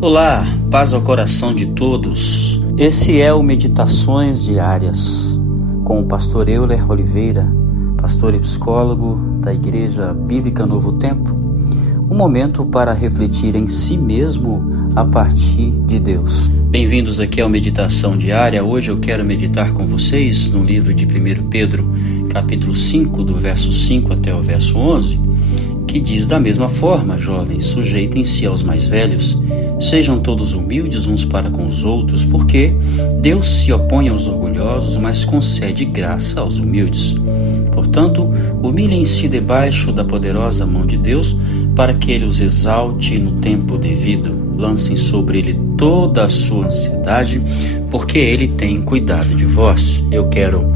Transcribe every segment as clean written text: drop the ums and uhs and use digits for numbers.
Olá, paz ao coração de todos. Esse é o Meditações Diárias com o pastor Euler Oliveira, pastor e psicólogo da Igreja Bíblica Novo Tempo. Um momento para refletir em si mesmo a partir de Deus. Bem-vindos aqui ao Meditação Diária. Hoje eu quero meditar com vocês no livro de 1 Pedro, capítulo 5, do verso 5 até o verso 11, que diz da mesma forma: jovens, sujeitem-se aos mais velhos, sejam todos humildes uns para com os outros, porque Deus se opõe aos orgulhosos, mas concede graça aos humildes. Portanto, humilhem-se debaixo da poderosa mão de Deus, para que Ele os exalte no tempo devido. Lancem sobre Ele toda a sua ansiedade, porque Ele tem cuidado de vós. Eu quero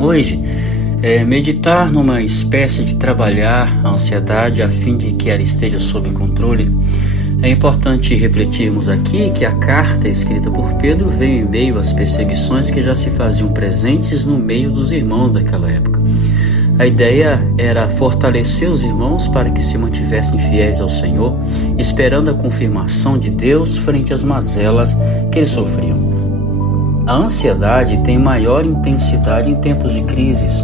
hoje meditar numa espécie de trabalhar a ansiedade a fim de que ela esteja sob controle. É importante refletirmos aqui que a carta escrita por Pedro veio em meio às perseguições que já se faziam presentes no meio dos irmãos daquela época. A ideia era fortalecer os irmãos para que se mantivessem fiéis ao Senhor, esperando a confirmação de Deus frente às mazelas que eles sofriam. A ansiedade tem maior intensidade em tempos de crises,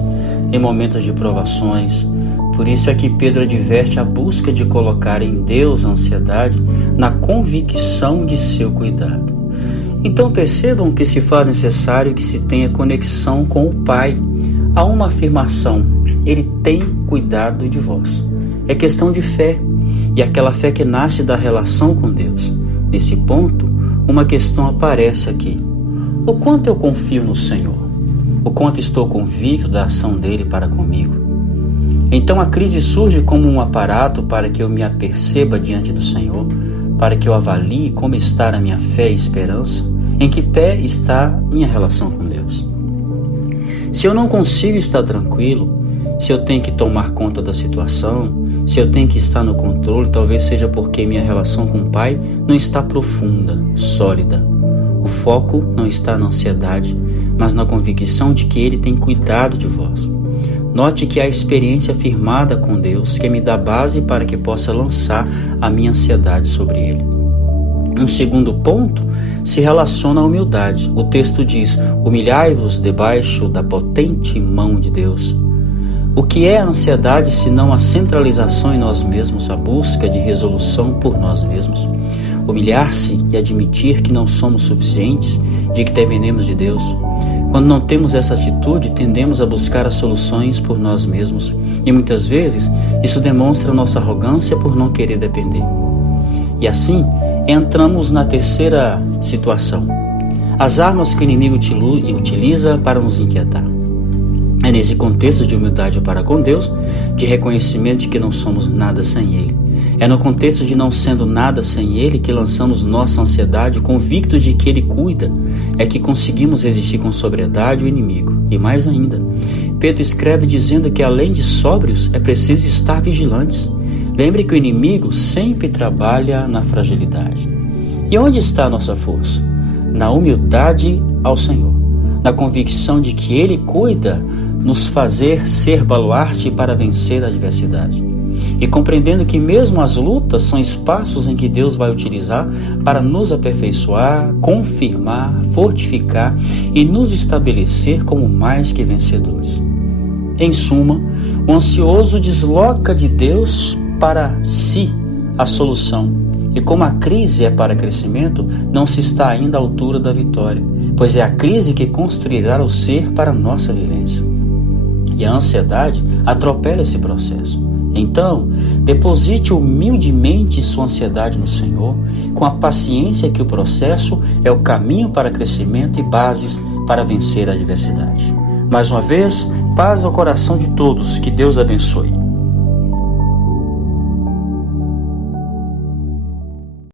em momentos de provações. Por isso é que Pedro adverte a busca de colocar em Deus a ansiedade na convicção de seu cuidado. Então percebam que se faz necessário que se tenha conexão com o Pai. Há uma afirmação: Ele tem cuidado de vós. É questão de fé, e aquela fé que nasce da relação com Deus. Nesse ponto, uma questão aparece aqui: o quanto eu confio no Senhor? O quanto estou convicto da ação dele para comigo? Então a crise surge como um aparato para que eu me aperceba diante do Senhor, para que eu avalie como está a minha fé e esperança, em que pé está minha relação com Deus. Se eu não consigo estar tranquilo, se eu tenho que tomar conta da situação, se eu tenho que estar no controle, talvez seja porque minha relação com o Pai não está profunda, sólida. O foco não está na ansiedade, mas na convicção de que Ele tem cuidado de vós. Note que há experiência firmada com Deus que me dá base para que possa lançar a minha ansiedade sobre Ele. Um segundo ponto se relaciona à humildade. O texto diz: humilhai-vos debaixo da potente mão de Deus. O que é a ansiedade senão a centralização em nós mesmos, a busca de resolução por nós mesmos? Humilhar-se e admitir que não somos suficientes, de que dependemos de Deus. Quando não temos essa atitude, tendemos a buscar as soluções por nós mesmos. E muitas vezes, isso demonstra nossa arrogância por não querer depender. E assim, entramos na terceira situação: as armas que o inimigo utiliza para nos inquietar. É nesse contexto de humildade para com Deus, de reconhecimento de que não somos nada sem Ele. É no contexto de não sendo nada sem Ele que lançamos nossa ansiedade, convictos de que Ele cuida, é que conseguimos resistir com sobriedade o inimigo. E mais ainda, Pedro escreve dizendo que além de sóbrios, é preciso estar vigilantes. Lembre que o inimigo sempre trabalha na fragilidade. E onde está a nossa força? Na humildade ao Senhor, na convicção de que Ele cuida, nos fazer ser baluarte para vencer a adversidade. E compreendendo que mesmo as lutas são espaços em que Deus vai utilizar para nos aperfeiçoar, confirmar, fortificar e nos estabelecer como mais que vencedores. Em suma, o ansioso desloca de Deus para si a solução. E como a crise é para crescimento, não se está ainda à altura da vitória, pois é a crise que construirá o ser para a nossa vivência. E a ansiedade atropela esse processo. Então, deposite humildemente sua ansiedade no Senhor, com a paciência que o processo é o caminho para crescimento e bases para vencer a adversidade. Mais uma vez, paz ao coração de todos, que Deus abençoe.